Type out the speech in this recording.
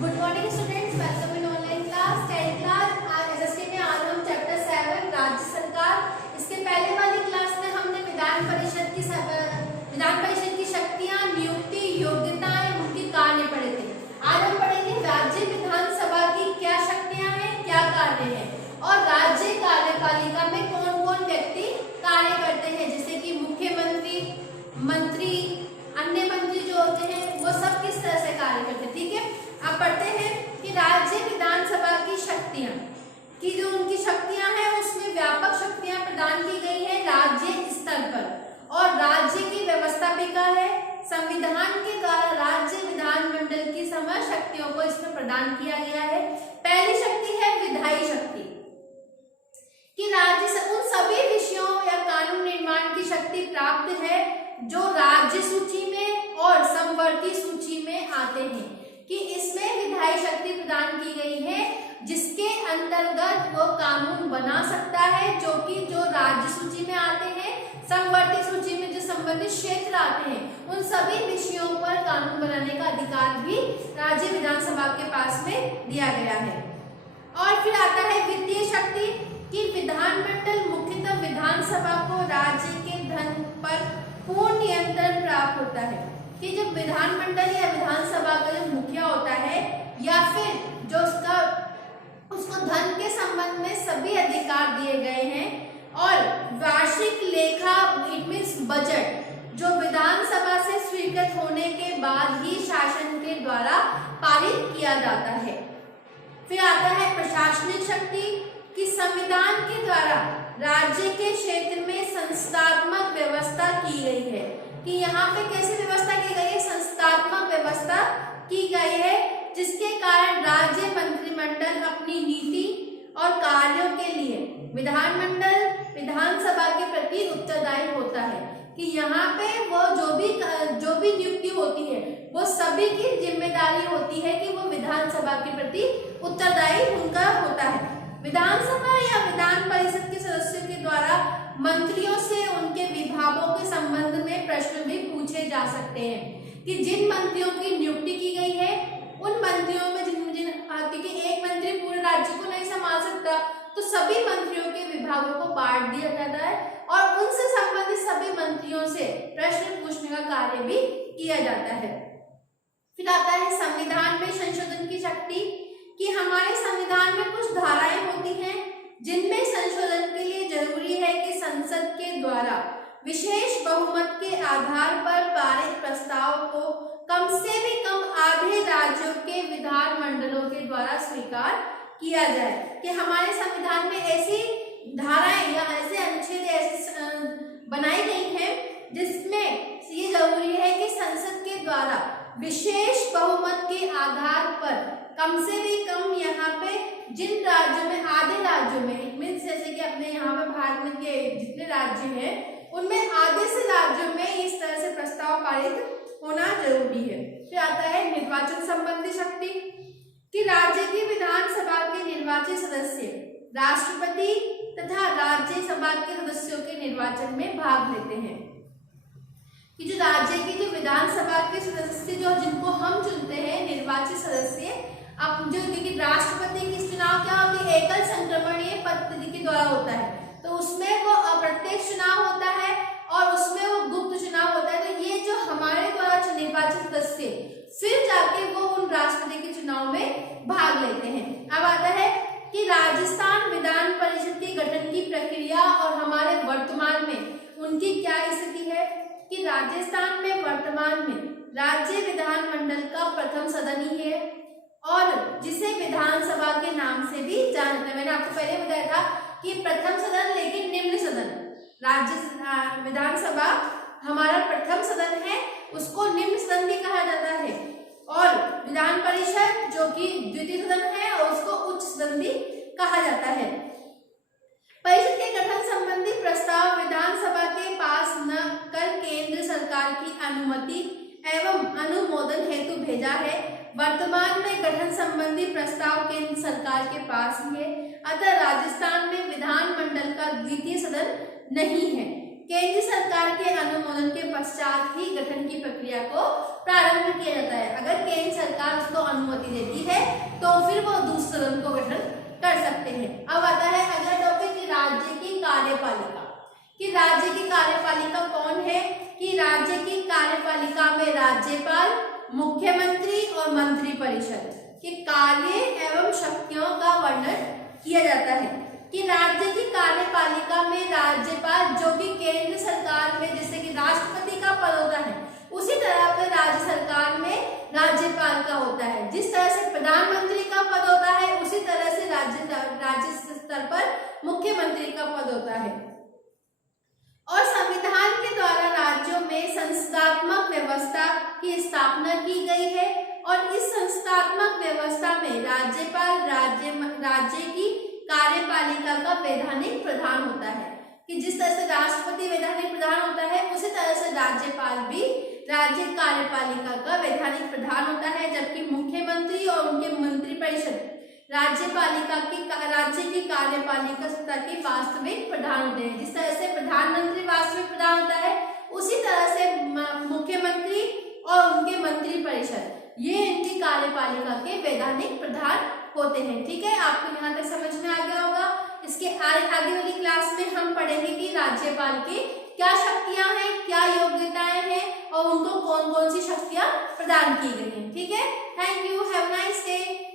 Good morning students, welcome in online class 10th class. आज SST में आज हम चैप्टर 7 राज्य सरकार, इसके पहले वाली क्लास में हमने विधान परिषद की शक्तियां, नियुक्ति, योग्यताएं, उनके कार्य पढ़े थे। आज हम पढ़ेंगे राज्य विधानसभा की क्या शक्तियां हैं, क्या कार्य हैं और राज्य कार्यपालिका में कौन कौन व्यक्ति कार्य करते हैं, जैसे कि मुख्यमंत्री, मंत्री, अन्य मंत्री जो होते हैं वो सब किस तरह से कार्य करते हैं। ठीक है, अब पढ़ते हैं कि राज्य विधानसभा की शक्तियां की जो उनकी शक्तियां हैं उसमें व्यापक शक्तियां प्रदान की गई है राज्य स्तर पर, और राज्य की व्यवस्थापिका है संविधान के द्वारा राज्य विधानमंडल की समस्त शक्तियों को इसमें प्रदान किया गया है। पहली शक्ति है विधायी शक्ति कि राज्य से उन सभी विषयों या कानून निर्माण की शक्ति प्राप्त है जो राज्य सूची में और समवर्ती सूची में आते हैं, कि इसमें विधायी शक्ति प्रदान की गई है जिसके अंतर्गत वो कानून बना सकता है जो राज्य सूची में आते हैं, समवर्ती सूची में जो संबंधित क्षेत्र आते हैं उन सभी विषयों पर कानून बनाने का अधिकार भी राज्य विधानसभा के पास में दिया गया है। और फिर आता है वित्तीय शक्ति कि विधानमंडल मुख्यतः विधानसभा को राज्य के धन पर पूर्ण नियंत्रण प्राप्त होता है, कि जब विधानमंडल या विधानसभा का जो मुखिया होता है या फिर जो उसको धन के संबंध में सभी अधिकार दिए गए हैं, और वार्षिक लेखा इट मींस बजट जो विधानसभा से स्वीकृत होने के बाद ही शासन के द्वारा पारित किया जाता है। फिर आता है प्रशासनिक शक्ति कि संविधान के द्वारा राज्य के क्षेत्र में संस्थात्मक व्यवस्था की गई है, कि यहाँ पे कैसी व्यवस्था की गई है, संस्थात्मक व्यवस्था की गई है जिसके कारण राज्य मंत्रिमंडल अपनी नीति और कार्यों के लिए विधानमंडल विधानसभा के प्रति उत्तरदायी होता है, कि यहाँ पे वो जो भी नियुक्ति होती है वो सभी की जिम्मेदारी होती है कि वो विधानसभा के प्रति उत्तरदायी उनका होता है। विधानसभा या विधान परिषद के सदस्यों के द्वारा मंत्रियों से उनके विभागों के संबंध में प्रश्न भी पूछे जा सकते हैं, कि जिन मंत्रियों की नियुक्ति की गई है उन मंत्रियों में क्योंकि एक मंत्री पूरे राज्य को नहीं संभाल सकता तो सभी मंत्रियों के विभागों को बांट दिया जाता है और उनसे संबंधित सभी मंत्रियों से प्रश्न पूछने का कार्य भी किया जाता है। फिर आता है संविधान में संशोधन की शक्ति कि हमारे संविधान में कुछ धाराएं होती हैं जिनमें संशोधन के लिए जरूरी है कि संसद के द्वारा विशेष बहुमत के आधार पर पारित प्रस्ताव को कम से भी कम आधे राज्यों के विधानमंडलों के द्वारा स्वीकार किया जाए, कि हमारे संविधान में ऐसी धाराएं या ऐसे अनुच्छेद ऐसे बनाई गई हैं जिसमें ये जरूरी है कि संसद के द्वारा विशेष बहुमत के आधार पर कम से भी कम यहाँ पे जिन राज्यों में आधे राज्यों में मीन्स जैसे कि अपने यहाँ पे भारत में के जितने राज्य हैं उनमें आधे से राज्यों में इस तरह से प्रस्ताव पारित होना जरूरी है। फिर आता है निर्वाचन संबंधी शक्ति कि राज्य की विधानसभा के निर्वाचित सदस्य राष्ट्रपति तथा राज्यसभा के सदस्यों के निर्वाचन में भाग लेते हैं, कि जो राज्य की जो विधानसभा के सदस्य जो जिनको हम चुनते हैं निर्वाचित सदस्य, अब जो देखिए राष्ट्रपति की चुनाव क्या होती है, एकल संक्रमणीय पद्धति के द्वारा होता है, तो उसमें वो अप्रत्यक्ष चुनाव होता है और उसमें वो गुप्त चुनाव होता है। तो ये जो हमारे द्वारा निर्वाचित सदस्य फिर जाके वो उन राष्ट्रपति के चुनाव में भाग लेते हैं। अब आता है कि राजस्थान विधान परिषद के गठन की प्रक्रिया और हमारे वर्तमान में उनकी क्या स्थिति है, कि राजस्थान में वर्तमान में राज्य विधानमंडल का प्रथम सदन ही है और जिसे विधानसभा के नाम से भी जाना जाता है। मैंने आपको पहले बताया था कि प्रथम सदन लेकिन निम्न सदन, राज्य विधानसभा हमारा प्रथम सदन है उसको निम्न सदन भी कहा जाता है, और विधान परिषद जो कि द्वितीय सदन है और उसको उच्च सदन भी कहा जाता है। परिषद के गठन संबंधी प्रस्ताव विधानसभा के पास न कर केंद्र सरकार की अनुमति एवं अनुमोदन हेतु भेजा है। वर्तमान में गठन संबंधी प्रस्ताव केंद्र सरकार के पास ही है, अतः राजस्थान में विधानमंडल का द्वितीय सदन नहीं है। केंद्र सरकार के अनुमोदन के पश्चात ही गठन की प्रक्रिया को प्रारंभ किया जाता है। अगर केंद्र सरकार उसको अनुमति देती है तो फिर वो दूसरे सदन को गठन कर सकते हैं। अब आता है अगला टॉपिक कि राज्य की कार्यपालिका। कि राज्य की कार्यपालिका कौन है? कि राज्य की कार्यपालिका में राज्यपाल, मुख्यमंत्री और मंत्रिपरिषद के कार्य एवं शक्तियों का वर्णन किया जाता है। कि राज्य की कार्यपालिका में राज्यपाल, जो कि केंद्र सरकार में जैसे कि राष्ट्रपति का पद होता है, उसी तरह पे राज्य सरकार में राज्यपाल का होता है। जिस तरह से प्रधानमंत्री का पद होता है उसी तरह से राज्य स्तर पर मुख्यमंत्री का पद होता है। और संविधान के द्वारा राज्यों में संस्थात्मक व्यवस्था की स्थापना की गई है और इस संस्थात्मक व्यवस्था में राज्यपाल राज्य की कार्यपालिका का वैधानिक प्रधान होता है। कि जिस तरह से राष्ट्रपति वैधानिक प्रधान होता है उसी तरह से राज्यपाल भी राज्य कार्यपालिका का वैधानिक प्रधान होता है, जबकि मुख्यमंत्री और उनके मंत्रिपरिषद राज्य की कार्यपालिका के वास्तविक प्रधान होते हैं। जिस तरह से प्रधानमंत्री वास्तविक प्रधान होता है उसी तरह से मुख्यमंत्री और उनके मंत्रिपरिषद ये इनकी कार्यपालिका के वैधानिक प्रधान होते हैं। ठीक है, आपको यहाँ तक समझ में आ गया होगा। इसके आगे वाली क्लास में हम पढ़ेंगे कि राज्यपाल की क्या शक्तियां हैं, क्या योग्यताएं हैं और उनको कौन कौन सी शक्तियां प्रदान की गई हैं। ठीक है, thank you, have a nice day.